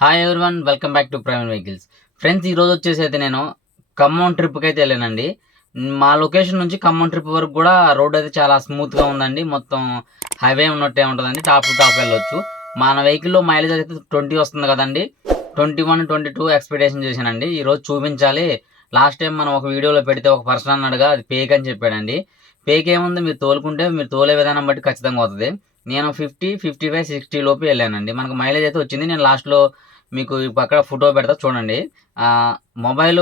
Hi everyone, welcome back to private vehicles. Friends, ఈరోజు వచ్చేసి అయితే నేను ఖమ్మం ట్రిప్కి అయితే వెళ్ళానండి. మా లొకేషన్ నుంచి ఖమ్మం ట్రిప్ వరకు కూడా రోడ్ అయితే చాలా స్మూత్గా ఉందండి. మొత్తం హైవే ఉన్నట్టే ఉంటుందండి. టాప్ టు టాప్ వెళ్ళొచ్చు. మన వెహికల్లో మైలేజ్ అయితే 20 వస్తుంది కదండి. 21, 22 ఎక్స్పెక్టేషన్ చేశానండి. ఈరోజు చూపించాలి. లాస్ట్ టైం మనం ఒక వీడియోలో పెడితే ఒక పర్సన్ అన్నాడుగా, అది ఫేక్ అని చెప్పాడండి. ఫేక్ ఏముంది, మీరు తోలుకుంటే మీరు తోలే విధానం బట్టి ఖచ్చితంగా అవుతుంది. నేను 50, 55, 60 లోపు వెళ్ళానండి. మనకు మైలేజ్ అయితే వచ్చింది. నేను లాస్ట్లో మీకు పక్కన ఫోటో పెడతా చూడండి. మొబైల్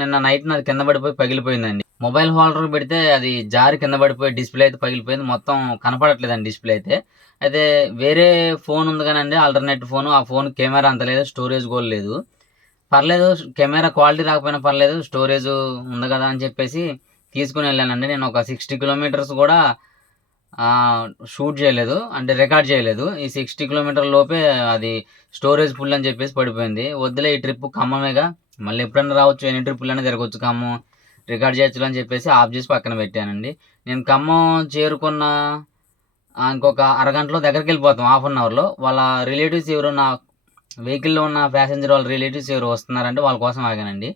నిన్న నైట్ నాది కింద పడిపోయి పగిలిపోయిందండి. మొబైల్ హోల్డర్ పెడితే అది జారి కింద పడిపోయి డిస్ప్లే అయితే పగిలిపోయింది. మొత్తం కనపడట్లేదండి డిస్ప్లే అయితే. అయితే వేరే ఫోన్ ఉంది కానండి, ఆల్టర్నేట్ ఫోన్. ఆ ఫోన్ కెమెరా అంత లేదు, స్టోరేజ్ కూడా లేదు. పర్లేదు, కెమెరా క్వాలిటీ రాకపోయినా పర్లేదు, స్టోరేజ్ ఉంది కదా అని చెప్పేసి తీసుకుని వెళ్ళానండి. నేను ఒక 60 కిలోమీటర్స్ కూడా షూట్ చేయలేదు, అంటే రికార్డ్ చేయలేదు. ఈ 60 కిలోమీటర్ లోపే అది స్టోరేజ్ ఫుల్ అని చెప్పేసి పడిపోయింది. వద్దులే, ఈ ట్రిప్ ఖమ్మమేగా, మళ్ళీ ఎప్పుడైనా రావచ్చు, ఎన్ని ట్రిప్పులైనా జరగవచ్చు, ఖమ్మం రికార్డ్ చేయొచ్చు అని చెప్పేసి ఆఫ్ చేసి పక్కన పెట్టానండి. నేను ఖమ్మం చేరుకున్న ఇంకొక అరగంటలో దగ్గరికి వెళ్ళిపోతాం, హాఫ్ అన్ అవర్లో. వాళ్ళ రిలేటివ్స్ ఎవరు, నా వెహికల్లో ఉన్న ప్యాసింజర్ వాళ్ళ రిలేటివ్స్ ఎవరు వస్తున్నారంటే వాళ్ళ కోసం ఆగానండి.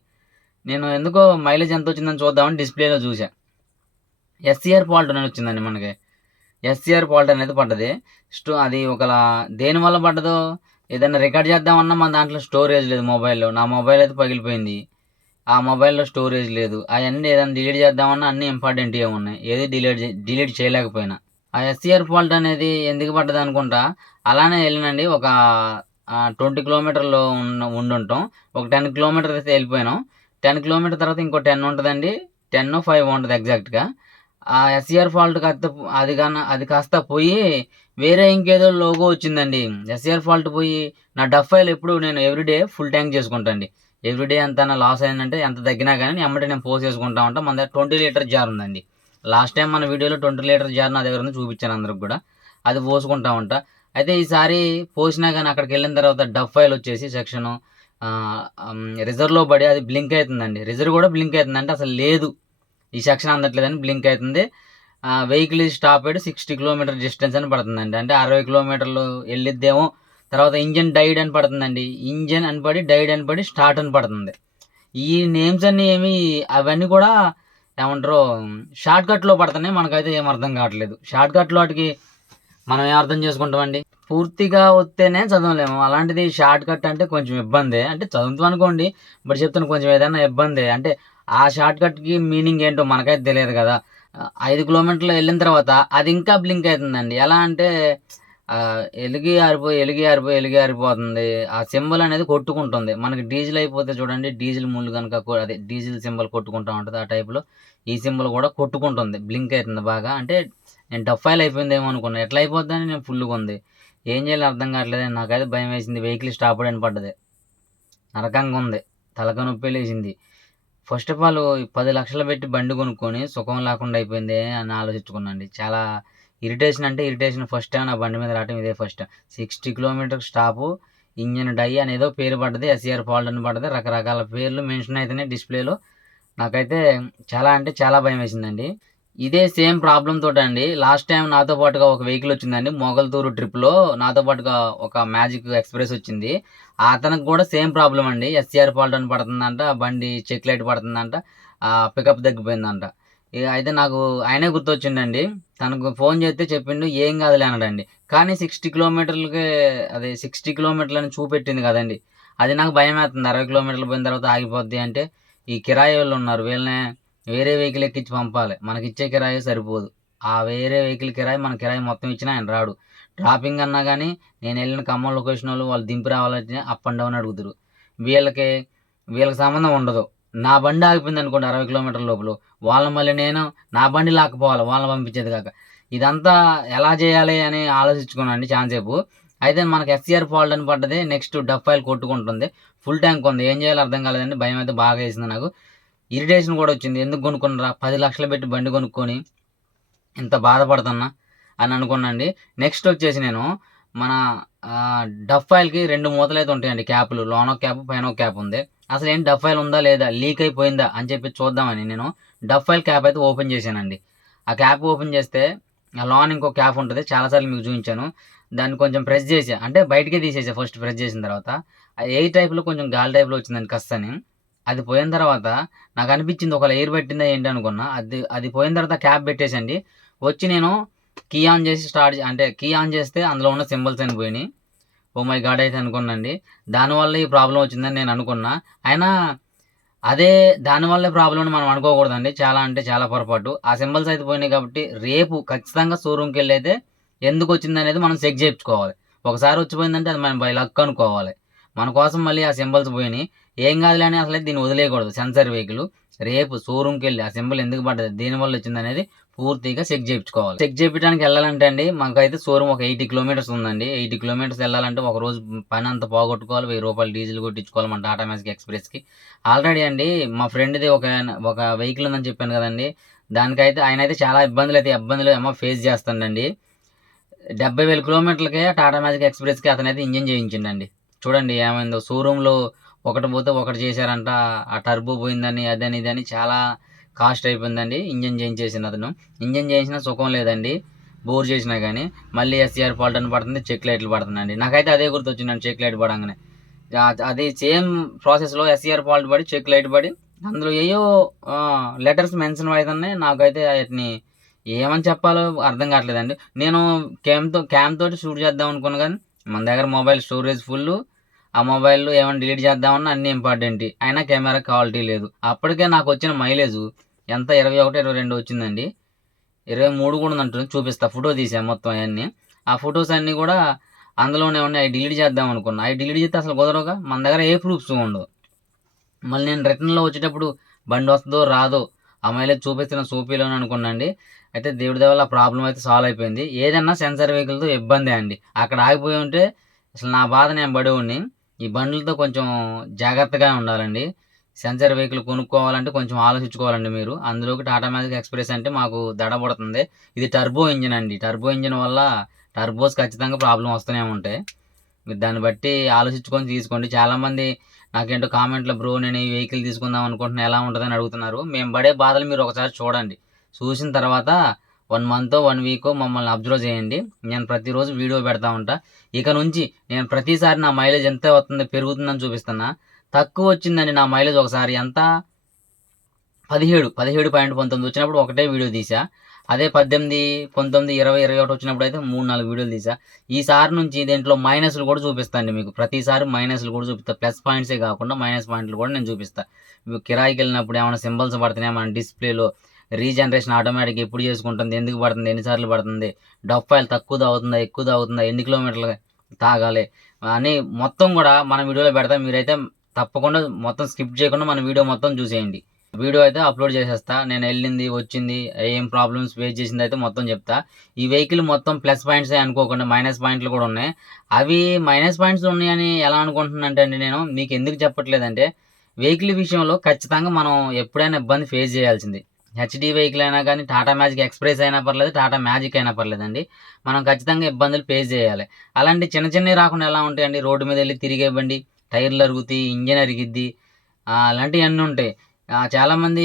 నేను ఎందుకో మైలేజ్ ఎంత వచ్చిందని చూద్దామని డిస్ప్లేలో చూసా. ఎస్సీఆర్ ఫాల్ట్ అని వచ్చిందండి మనకి. ఎస్సీఆర్ ఫాల్ట్ అనేది పడ్డది. అది ఒకలా దేనివల్ల పడ్డదో, ఏదైనా రికార్డ్ చేద్దామన్నా మన దాంట్లో స్టోరేజ్ లేదు మొబైల్లో. నా మొబైల్ అయితే పగిలిపోయింది. ఆ మొబైల్లో స్టోరేజ్ లేదు. అవన్నీ ఏదైనా డిలీట్ చేద్దామన్నా అన్నీ ఇంపార్టెంట్గా ఉన్నాయి. ఏది డిలీట్ చేయలేకపోయినా. ఆ ఎస్సీఆర్ ఫాల్ట్ అనేది ఎందుకు పడ్డది అనుకుంటా, అలానే వెళ్ళినండి. ఒక 20 కిలోమీటర్లు ఉండుంటాం. ఒక 10 కిలోమీటర్ అయితే వెళ్ళిపోయినాం. 10 కిలోమీటర్ తర్వాత ఇంకో 10 ఉంటుందండి. 10, 5 ఉంటుంది ఎగ్జాక్ట్గా. ఆ ఎస్సీఆర్ ఫాల్ట్ అది కాస్త పోయి వేరే ఇంకేదో లోగో వచ్చిందండి. ఎస్సీఆర్ ఫాల్ట్ పోయి నా డఫ్ ఫైల్ ఎప్పుడు నేను ఎవ్రీడే ఫుల్ ట్యాంక్ చేసుకుంటాండి. ఎవ్రీడే ఎంత లాస్ అయిందంటే ఎంత తగ్గినా కానీ ఎమ్మటే నేను పోసి చేసుకుంటా ఉంటాను. మన దగ్గర 20 లీటర్ జార్ ఉందండి. లాస్ట్ టైం మన వీడియోలో 20 లీటర్ జార్ నా దగ్గర ఉంది, చూపించాను అందరికి కూడా. అది పోసుకుంటా ఉంటా. అయితే ఈసారి పోసినా కానీ అక్కడికి వెళ్ళిన తర్వాత డఫ్ ఫైల్ వచ్చేసి సెక్షను రిజర్వ్లో పడి అది బ్లింక్ అవుతుందండి. రిజర్వ్ కూడా బ్లింక్ అవుతుందంటే అసలు లేదు, ఈ సెక్షన్ అందట్లేదని బ్లింక్ అవుతుంది. Vehicle is stopped 60 kilometre distance అని పడుతుందండి. అంటే 60 కిలోమీటర్లు వెళ్ళిద్దేమో. తర్వాత ఇంజన్ డైడ్ అని పడుతుందండి. ఇంజన్ అని పడి డైడ్ అని పడి స్టార్ట్ అని పడుతుంది. ఈ నేమ్స్ అన్నీ అవన్నీ కూడా ఏమంటారు, షార్ట్ కట్లో పడుతున్నాయి. మనకైతే ఏం అర్థం కావట్లేదు. షార్ట్ కట్లో వాటికి మనం ఏం అర్థం చేసుకుంటామండి. పూర్తిగా వస్తేనే చదవలేము, అలాంటిది షార్ట్ కట్ అంటే కొంచెం ఇబ్బందే. అంటే చదువుతాం అనుకోండి, బట్ చెప్తాను కొంచెం ఏదైనా ఇబ్బందే. అంటే ఆ షార్ట్ కట్కి మీనింగ్ ఏంటో మనకైతే తెలియదు కదా. 5 కిలోమీటర్లు వెళ్ళిన తర్వాత అది ఇంకా బ్లింక్ అవుతుందండి. ఎలా అంటే ఎలిగి ఆరిపోతుంది. ఆ సింబల్ అనేది కొట్టుకుంటుంది. మనకి డీజిల్ అయిపోతే చూడండి, డీజిల్ ముళ్ళు కనుక అదే డీజిల్ సింబల్ కొట్టుకుంటూ ఉంటుంది. ఆ టైప్లో ఈ సింబల్ కూడా కొట్టుకుంటుంది, బ్లింక్ అవుతుంది బాగా. అంటే నేను డఫైల్ అయిపోయిందేమో అనుకున్నా. ఎట్లా అయిపోద్దని నేను ఫుల్గా ఉంది. ఏం చేయాలో అర్థం కావట్లేదు. నాకైతే భయం వేసింది. వెహికల్ స్టాప్ అని పడ్డది. నరకంగా ఉంది, తలక నొప్పి లేచింది. ఫస్ట్ ఆఫ్ ఆల్ 10 లక్షలు పెట్టి బండి కొనుక్కొని సుఖం లేకుండా అయిపోయింది అని ఆలోచించుకున్నాండి. చాలా ఇరిటేషన్, అంటే ఇరిటేషన్. ఫస్ట్ టైం నా బండి మీద రావటం ఇదే first. 60 kilometre stop, engine die అనేదో పేరు పడ్డది, ఎస్ఈఆర్ ఫాల్ట్ అని పడ్డది. రకరకాల పేర్లు మెన్షన్ అవుతున్నాయి డిస్ప్లేలో. నాకైతే చాలా అంటే చాలా భయం వేసిందండి. ఇదే సేమ్ ప్రాబ్లం తోటి అండి లాస్ట్ టైం నాతో పాటుగా ఒక వెహికల్ వచ్చిందండి. మొగల్తూరు ట్రిప్లో నాతో పాటుగా ఒక మ్యాజిక్ ఎక్స్ప్రెస్ వచ్చింది. అతనికి కూడా సేమ్ ప్రాబ్లం అండి. ఎస్సీఆర్ ఫాల్ట్ అని పడుతుందంట, బండి చెక్ లైట్ పడుతుందంట, పికప్ తగ్గిపోయిందంట. అయితే నాకు ఆయనే గుర్తొచ్చిండండి. తనకు ఫోన్ చేస్తే చెప్పిండు ఏం కాదులే అన్నాడండి. కానీ 60 కిలోమీటర్లకి, అదే 60 కిలోమీటర్లని చూపెట్టింది కదండి. అది నాకు భయం వేస్తుంది. 60 కిలోమీటర్లు పోయిన తర్వాత ఆగిపోద్ది అంటే. ఈ కిరాయి వాళ్ళు ఉన్నారు, వీళ్ళనే వేరే వెహికల్ ఎక్కించి పంపాలి. మనకి ఇచ్చే కిరాయి సరిపోదు. ఆ వేరే వెహికల్ కిరాయి మన కిరాయి మొత్తం ఇచ్చినా ఆయన రాడు. డ్రాపింగ్ అన్నా కానీ నేను వెళ్ళిన ఖమ్మం లొకేషన్ వాళ్ళు దింపి రావాలంటే అప్ అండ్ డౌన్ అడుగుతారు. వీళ్ళకి వీళ్ళకి సంబంధం ఉండదు. నా బండి ఆగిపోయింది అనుకోండి 60 కిలోమీటర్ల లోపల, వాళ్ళని మళ్ళీ నేను నా బండి లాక్కపోవాలి, వాళ్ళని పంపించేది కాక. ఇదంతా ఎలా చేయాలి అని ఆలోచించుకున్నాను చాలాసేపు. అయితే మనకి ఎస్సీఆర్ ఫాల్ట్ అని పడ్డది. నెక్స్ట్ డఫ్ ఫైల్ కొట్టుకుంటుంది, ఫుల్ ట్యాంక్ ఉంది. ఏం చేయాలో అర్థం కాలేదండి. భయం అయితే బాగా వేసింది నాకు. ఇరిటేషన్ కూడా వచ్చింది. ఎందుకు కొనుక్కున్నారా, 10 లక్షలు పెట్టి బండి కొనుక్కొని ఇంత బాధపడుతున్నా అని అనుకున్నాండి. నెక్స్ట్ వచ్చేసి నేను మన డఫ్ ఆయిల్కి 2 మూతలు అయితే ఉంటాయండి, క్యాప్లు. లోనో క్యాప్, పైన క్యాప్ ఉంది. అసలు ఏంటి డఫ్ ఆయిల్ ఉందా లేదా, లీక్ అయిపోయిందా అని చెప్పి చూద్దామని నేను డఫ్ ఆయిల్ క్యాప్ అయితే ఓపెన్ చేశానండి. ఆ క్యాప్ ఓపెన్ చేస్తే ఆ లోన్ ఇంకో క్యాప్ ఉంటుంది, చాలాసార్లు మీకు చూపించాను. దాన్ని కొంచెం ప్రెస్ చేసా, అంటే బయటకే తీసేసా ఫస్ట్ ప్రెస్ చేసిన తర్వాత. ఎయిర్ టైప్‌లో కొంచెం గాలి టైప్‌లో వచ్చిందండి కస్తని. అది పోయిన తర్వాత నాకనిపించింది ఒకవేళ ఎయిర్ పట్టిందా ఏంటి అనుకున్నా. అది అది పోయిన తర్వాత క్యాప్ పెట్టేసండి. వచ్చి నేను కీ ఆన్ చేసి అంటే కీ ఆన్ చేస్తే అందులో ఉన్న సింబల్స్ అన్ని పోయినాయి. Oh my God! అయితే అనుకున్నానండి. దానివల్ల ఈ ప్రాబ్లమ్ వచ్చిందని నేను అనుకున్నా. అయినా అదే దానివల్లే ప్రాబ్లమ్ అని మనం అనుకోకూడదండి. చాలా అంటే చాలా పొరపాటు. ఆ సింబల్స్ అయితే పోయినాయి కాబట్టి రేపు ఖచ్చితంగా షోరూమ్‌కెళ్ళైతే ఎందుకొచ్చిందనేది మనం చెక్ చేపించుకోవాలి. ఒకసారి వచ్చిపోయిందంటే అది మనం బై లక్ అనుకోవాలి. మన కోసం మళ్ళీ ఆ సింబల్స్ పోయినాయి. ఏం కాదులే అని అసలైతే దీన్ని వదిలేయకూడదు సెన్సార్ వెహికల్. రేపు షోరూమ్‌కెళ్ళి ఆ సింబల్ ఎందుకు పడ్డది? దేనివల్ల వచ్చిందనేది పూర్తిగా చెక్ చేపించుకోవాలి. చెక్ చేపించడానికి వెళ్ళాలంటే అండి మాకైతే షోరూమ్ ఒక 80 కిలోమీటర్స్ ఉందండి. 80 కిలోమీటర్స్ వెళ్ళాలంటే ఒక రోజు పనంతా పోగొట్టుకోవాలి. రూ. 1000 డీజిల్ కొట్టించుకోవాలి మన టాటా మ్యాజిక్ ఎక్స్‌ప్రెస్‌కి. ఆల్రెడీ అండి మా ఫ్రెండ్‌ది ఒక వెహికల్ ఉందని చెప్పాను కదండీ! దానికైతే ఆయనైతే చాలా ఇబ్బందులు ఏమో ఫేస్ చేస్తుండండి. 70,000 కిలోమీటర్లకే టాటా మ్యాజిక్ ఎక్స్‌ప్రెస్‌కి అతనైతే ఇంజిన్ చేయించిండండి. చూడండి ఏమైందో షోరూమ్‌లో ఒకటి పోతే ఒకటి చేశారంట. ఆ టర్బో పోయిందని అదని ఇదని చాలా కాస్ట్ అయిపోయిందండి. ఇంజిన్ చేయించేసిండు అతను. ఇంజిన్ చేయించినా సుఖం లేదండి. బోర్ చేసినా గాని. మళ్ళీ ఎస్‌సీఆర్ ఫాల్ట్ అని పడుతుంది. చెక్ లైట్లు పడుతుందండి. నాకైతే అదే గుర్తొచ్చిందండి చెక్ లైట్ పడంగానే. అది సేమ్ ప్రాసెస్‌లో ఎస్‌సీఆర్ ఫాల్ట్ పడి, చెక్ లైట్ పడి అందులో ఏయో లెటర్స్ మెన్షన్ అయితున్నాయి. నాకైతే ఆటిని ఏమని చెప్పాలో అర్థం కావట్లేదండి. నేను క్యామ్ తోటి షూట్ చేద్దాం అనుకున్నా గానీ, మన దగ్గర మొబైల్ స్టోరేజ్ ఫుల్లు. ఆ మొబైల్‌లో ఏమన్నా డిలీట్ చేద్దామన్నా అన్నీ ఇంపార్టెంటే. అయినా కెమెరా క్వాలిటీ లేదు. అప్పటికే నాకొచ్చిన మైలేజు ఎంత 21, 22 వచ్చిందండి. 23 కూడా ఉందంటుంది. చూపిస్తా. ఫోటో తీసా మొత్తం అయన్నీ. ఆ ఫోటోస్ అన్నీ గూడా అందులోనే ఉన్నాయి. అయి డిలీట్ చేద్దాం అనుకున్నా. అయి డిలీట్ చేస్తే అసలు కుదరవుగా. మన దగ్గర ఏ ప్రూఫ్స్ ఉండవు. మళ్ళీ నేను రిటర్న్‌లో వచ్చేటప్పుడు బండొస్తదో రాదో, ఆ మైలేజ్ చూపిస్తేనో చూపియలేనో అనుకున్నానండి. అయితే దేవుడి దయ వల్ల ఆ ప్రాబ్లమ్ అయితే సాల్వ్ అయిపోయింది. ఏదన్నా సెన్సార్ వెహికల్‌తో ఇబ్బందే అండి. అక్కడ ఆగిపోయి ఉంటే అసలు నా బాధ నేను పడేవాడిని. ఈ బండ్లతో కొంచెం జాగ్రత్తగా ఉండాలండి. సెన్సార్ వెహికల్ కొనుక్కోవాలంటే కొంచెం ఆలోచించుకోవాలండి మీరు. అందులోకి టాటా మ్యాజిక్ ఎక్స్‌ప్రెస్ అంటే మాకు దడ పుడుతుంది. ఇది టర్బో ఇంజిన్ అండి. టర్బో ఇంజిన్ వల్ల టర్బోస్ ఖచ్చితంగా ప్రాబ్లమ్ వస్తూనే ఉంటాయి. మీరు దాన్ని బట్టి ఆలోచించుకొని తీసుకోండి. చాలామంది నాకేంటో కామెంట్‌లో బ్రో నేను ఈ వెహికల్ తీసుకుందాం అనుకుంటున్నా ఎలా ఉంటదని అడుగుతున్నారు. మేము పడే బాధలు మీరు ఒకసారి చూడండి. చూసిన తర్వాత 1 మంతో, 1 వీకో మమ్మల్ని అబ్జర్వ్ చేయండి. నేను ప్రతిరోజు వీడియో పెడతా ఉంటా. ఇక నుంచి నేను ప్రతిసారి నా మైలేజ్ ఎంత వస్తుంది పెరుగుతుందని చూపిస్తున్నా. తక్కువ వచ్చిందండి నా మైలేజ్ ఒకసారి ఎంత 17.19 వచ్చినప్పుడు ఒకటే వీడియో తీసా. అదే 18, 19, 20, 21 వచ్చినప్పుడైతే 3, 4 వీడియోలు తీసా. ఈసారి నుంచి దీంట్లో మైనస్‌లు కూడా చూపిస్తా అండి మీకు. ప్రతిసారి మైనస్‌లు కూడా చూపిస్తా. ప్లస్ పాయింట్సే కాకుండా మైనస్ పాయింట్లు కూడా నేను చూపిస్తా. ఇప్పుడు కిరాయికెళ్ళినప్పుడు ఏమైనా సింబల్స్ పడుతున్నాయా మన డిస్‌ప్లేలో, రీజనరేషన్ ఆటోమేటిక్‌గా ఎప్పుడు చేసుకుంటుంది, ఎందుకు పడుతుంది, ఎన్ని సార్లు పడుతుంది, డబ్ ఆయిల్ తక్కువ తాగుతుందా, ఎక్కువ తాగుతుందా, ఎన్ని కిలోమీటర్లు తాగాలి అని మొత్తం కూడా మన వీడియోలో పెడతా. మీరైతే తప్పకుండా మొత్తం స్కిప్ చేయకుండా మన వీడియో మొత్తం చూసేయండి. వీడియో అయితే అప్లోడ్ చేసేస్తా. నేను వెళ్ళింది, వచ్చింది, ఏం ప్రాబ్లమ్స్ ఫేస్ చేసింది అయితే మొత్తం చెప్తా. ఈ వెహికల్ మొత్తం ప్లస్ పాయింట్సే అనుకోకుండా మైనస్ పాయింట్లు కూడా ఉన్నాయి. అవి మైనస్ పాయింట్స్ ఉన్నాయని ఎలా అనుకుంటున్నానంటే అండి నేను మీకు ఎందుకు చెప్పట్లేదంటే వెహికల్ విషయంలో ఖచ్చితంగా మనం ఎప్పుడైనా ఇబ్బంది ఫేస్ చేయాల్సింది. హెచ్‌డీ వెహికల్ అయినా కానీ టాటా మ్యాజిక్ ఎక్స్‌ప్రెస్ అయినా పర్లేదు, టాటా మ్యాజిక్ అయినా పర్లేదండి. మనం ఖచ్చితంగా ఇబ్బందులు ఫేస్ చేయాలి. అలాంటి చిన్న చిన్నవి రాకుండా ఎలా ఉంటాయండి రోడ్డు మీద వెళ్ళి తిరిగే బండి, టైర్లు అరుగుతాయి, ఇంజిన్ అరిగిద్ది. అలాంటియన్నీ ఉంటాయి. చాలామంది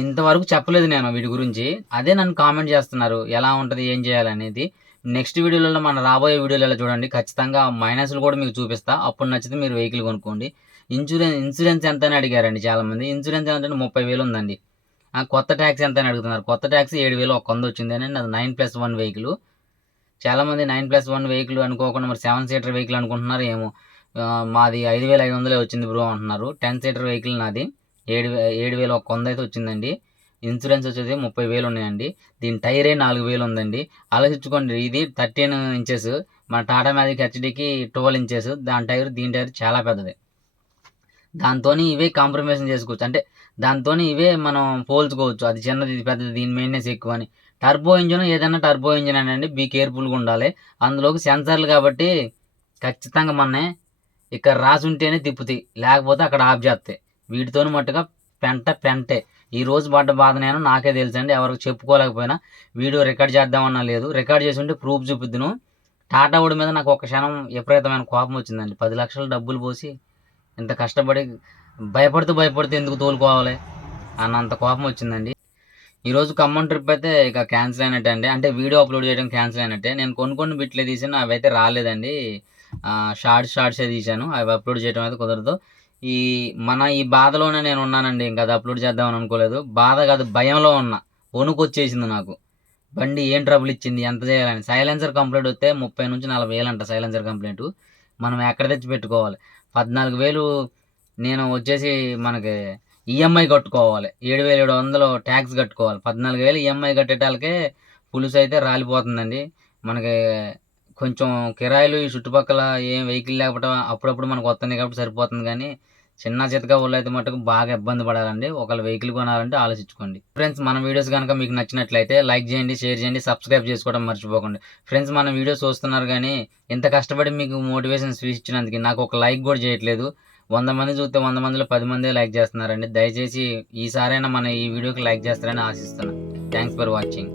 ఇంతవరకు చెప్పలేదు నేను వీటి గురించి. అదే నన్ను కామెంట్ చేస్తున్నారు. ఎలా ఉంటది? ఏం చేయాలనేది. నెక్స్ట్ వీడియోలలో మన రాబోయే వీడియోలలో చూడండి. ఖచ్చితంగా మైనస్‌లు కూడా మీకు చూపిస్తా. అప్పుడు నచ్చితే మీరు వెహికల్ కొనుక్కోండి. ఇన్సూరెన్స్ ఎంతని అడిగారండి చాలామంది. ఇన్సూరెన్స్ ఎంతంటే 30,000 ఉందండి. కొత్త టాక్స్ ఎంతని అడుగుతున్నారు. కొత్త టాక్స్ 7,100 వచ్చిందని అది 9+1 వెహికల్. చాలామంది 9+1 వెహికల్ అనుకోకుండా మరి 7 సీటర్ వెహికల్ అనుకుంటున్నారో ఏమో. మాది 5,500 వచ్చింది బ్రో అంటున్నారు. 10 సీటర్ వెహికల్ నాది. 7,100 అయితే వచ్చిందండి. ఇన్సూరెన్స్ వచ్చేసి 30,000 ఉన్నాయండి. దీని టైరే 4,000 ఉందండి. ఆలోచించుకోండి ఇది 13 ఇంచెస్. మన టాటా మ్యాజిక్ హెచ్‌డీకి 12 ఇంచెస్. దీని టైర్ చాలా పెద్దది. దాంతోని ఇవే కాంప్రమైజ్ చేసుకోవచ్చు. అంటే దాంతోని ఇవే మనం పోల్చుకోవచ్చు. అది చిన్నది, ఇది పెద్దది, దీని మెయింటెనెన్స్ ఎక్కువని. టర్బో ఇంజిన్ ఏదైనా టర్బో ఇంజినేనండి. కేర్‌ఫుల్‌గా ఉండాలి. అందులోకి సెన్సార్లు కాబట్టి ఖచ్చితంగా మనని ఇక్కడ రాసుంటేనే తిప్పుతాయి. లేకపోతే అక్కడ ఆఫ్ జేత్తాయి. వీటితోని మట్టుగా పెంటే. ఈరోజు పడ్డ బాధ నాకే తెలుసండి. ఎవరికి చెప్పుకోలేకపోయినా వీడియో రికార్డ్ చేద్దామన్నా లేదు. రికార్డ్ చేసుంటే ప్రూఫ్ చూపిద్దును. టాటా ఓడి మీద నాకు ఒక్క క్షణం విపరీతమైన కోపం వచ్చిందండి. 10,00,000 డబ్బులు పోసి ఇంత కష్టపడి భయపడుతూ ఎందుకు తోలుకోవాలి అన్నంత కోపం వచ్చిందండి. ఈరోజు ఖమ్మం ట్రిప్ అయితే ఇక క్యాన్సిల్ అయినట్టే అండి. అంటే వీడియో అప్లోడ్ చేయడం క్యాన్సిల్ అయినట్టే. నేను కొన్ని బిట్లే తీసాను. అవైతే రాలేదండి. షార్ట్సే తీశాను. అవి అప్లోడ్ చేయడం అయితే కుదరదు. ఈ ఈ బాధలోనే నేను ఉన్నానండి. ఇంకా అది అప్లోడ్ చేద్దామని అనుకోలేదు. బాధ కాదు, భయంలో ఉన్నా. వణుకొచ్చేసింది నాకు. బండి ఏం ట్రబుల్ ఇచ్చింది, ఎంత చేయాలని. సైలెన్సర్ కంప్లైంట్ వస్తే 30,000-40,000 అంట సైలెన్సర్ కంప్లైంట్. మనం ఎక్కడ తెచ్చి పెట్టుకోవాలి? 14,000 నేను వచ్చేసి మనకి ఈఎంఐ కట్టుకోవాలి. 7,700 ట్యాక్స్ కట్టుకోవాలి. 14,000 ఈఎంఐ కట్టేటాలకే పులుసు అయితే రాలిపోతుందండి. మనకి కొంచెం కిరాయిలు ఈ చుట్టుపక్కల ఏం వెహికల్ లేకపోవడం అప్పుడప్పుడు మనకు వస్తున్నాయి కాబట్టి సరిపోతుంది కానీ చిన్న చితకా వాళ్ళు అయితే మటుకు బాగా ఇబ్బంది పడాలండి. ఒకవేళ వెహికల్ కొనాలంటే ఆలోచించుకోండి. ఫ్రెండ్స్, మన వీడియోస్ కనుక మీకు నచ్చినట్లయితే లైక్ చేయండి, షేర్ చేయండి, సబ్స్క్రైబ్ చేసుకోవడం మర్చిపోకండి. ఫ్రెండ్స్, మన వీడియోస్ చూస్తున్నారు కానీ ఇంత కష్టపడి మీకు మోటివేషన్ స్పీచ్ ఇచ్చినందుకు నాకు ఒక లైక్ కూడా చేయట్లేదు. 100 మంది చూస్తే 100 మందిలో 10 మందే లైక్ చేస్తున్నారండి. దయచేసి ఈసారైనా మన ఈ వీడియోకి లైక్ చేస్తారని ఆశిస్తున్నాను. Thanks for watching.